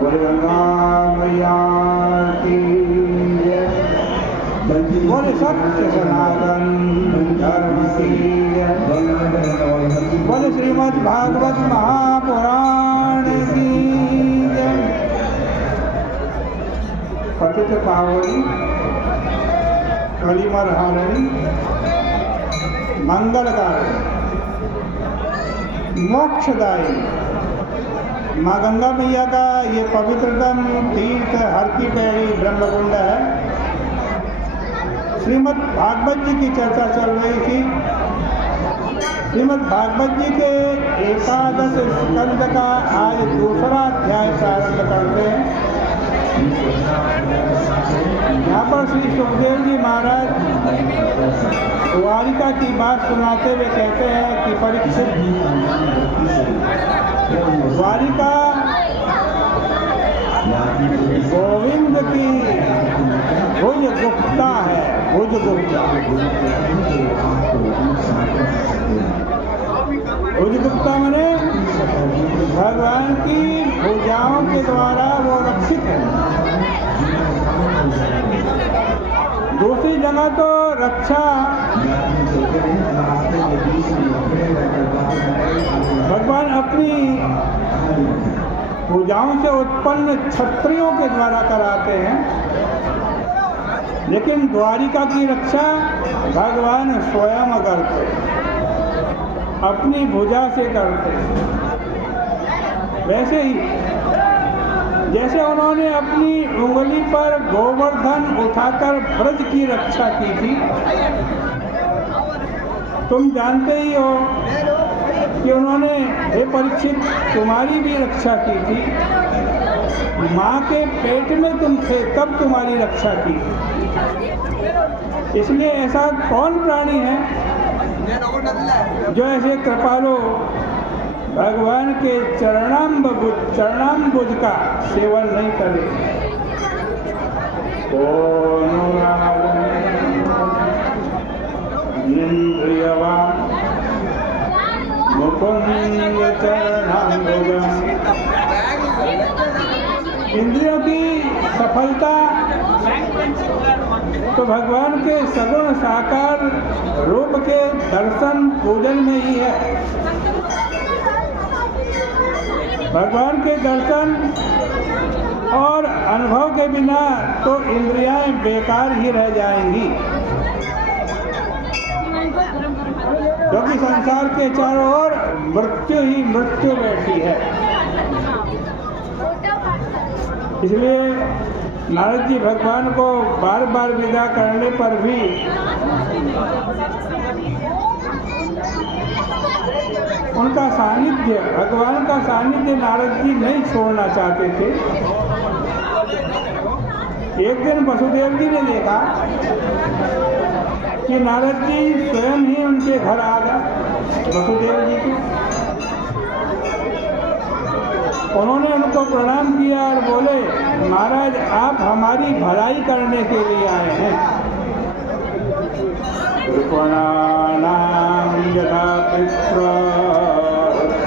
बोले गंगा मैया की जय। बोले सत्य सनातन धर्म की जय। बोले श्रीमद् भागवत महापुराण की जय। पतित पावनी कलिमरहारिणी मंगलकारी मोक्षदायी माँ गंगा मैया का ये पवित्रतम तीर्थ हर की पैड़ी ब्रह्मकुंड है। श्रीमद् भागवत जी की चर्चा चल रही थी। श्रीमद् भागवत जी के 11 स्कंद का आज दूसरा अध्याय प्रारंभ करते हैं। यहाँ पर श्री सुखदेव जी महाराज द्वारिका की बात सुनाते हुए कहते हैं कि परीक्षित, द्वारिका गोविंद की भुज गुप्ता है। भुज गुप्ता, भुज गुप्ता माने भगवान की भुजाओं के द्वारा वो रक्षित है। दूसरी जगह तो रक्षा भगवान अपनी भुजाओं से उत्पन्न क्षत्रियों के द्वारा कराते हैं, लेकिन द्वारिका की रक्षा भगवान स्वयं करते, अपनी भुजा से करते। वैसे ही जैसे उन्होंने अपनी उंगली पर गोवर्धन उठाकर ब्रज की रक्षा की थी। तुम जानते ही हो कि उन्होंने, हे परीक्षित, तुम्हारी भी रक्षा की थी। माँ के पेट में तुम थे तब तुम्हारी रक्षा की। इसलिए ऐसा कौन प्राणी है जो ऐसे कृपालु भगवान के चरणाम्बुज का सेवन नहीं करे। इंद्रियों की सफलता तो भगवान के सगुण साकार रूप के दर्शन पूजन में ही है। भगवान के दर्शन और अनुभव के बिना तो इंद्रियां बेकार ही रह जाएंगी, क्योंकि संसार के चारों ओर मृत्यु ही मृत्यु बैठी है। इसलिए नारद जी भगवान को बार बार विदा करने पर भी उनका सानिध्य, भगवान का सानिध्य नारद जी नहीं छोड़ना चाहते थे। एक दिन वसुदेव जी ने देखा कि नारद जी स्वयं ही उनके घर आ गए। वसुदेव जी के उन्होंने उनको प्रणाम किया और बोले, महाराज आप हमारी भलाई करने के लिए आए हैं। कृपणानां यथा पित्रा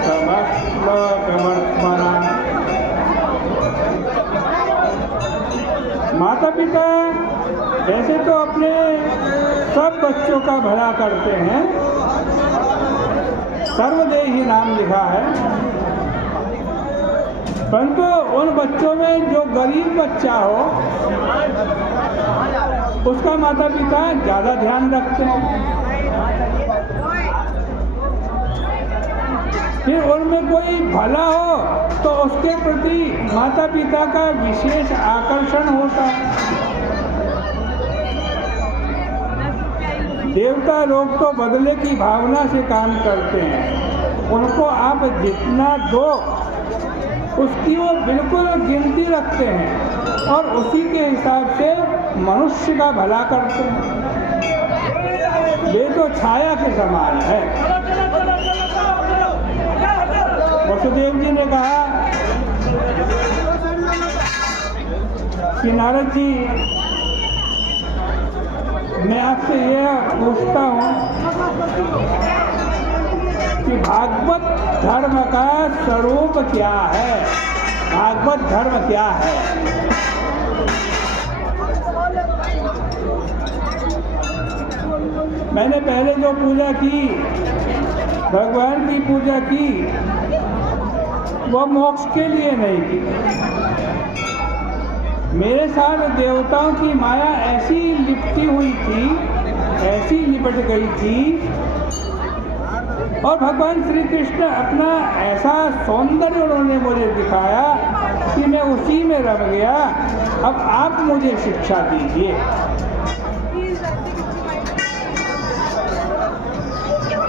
समश्लोकमर्त्मना। माता पिता वैसे तो अपने सब बच्चों का भला करते हैं, सर्वदेही नाम लिखा है, परंतु उन बच्चों में जो गरीब बच्चा हो उसका माता पिता ज़्यादा ध्यान रखते हैं। फिर उनमें कोई भला हो तो उसके प्रति माता पिता का विशेष आकर्षण होता है। देवता लोग तो बदले की भावना से काम करते हैं। उनको आप जितना दो उसकी वो बिल्कुल गिनती रखते हैं और उसी के हिसाब से मनुष्य का भला करते हैं। ये तो छाया के समान है। वसुदेव जी ने कहा कि नारद जी, मैं आपसे यह पूछता हूँ कि भागवत धर्म का स्वरूप क्या है? शाश्वत धर्म क्या है। मैंने पहले जो पूजा की, भगवान की पूजा की, वह मोक्ष के लिए नहीं की। मेरे साथ देवताओं की माया ऐसी लिपटी हुई थी, ऐसी लिपट गई थी, और भगवान श्री कृष्ण अपना ऐसा सौंदर्य उन्होंने मुझे दिखाया कि मैं उसी में रम गया। अब आप मुझे शिक्षा दीजिए।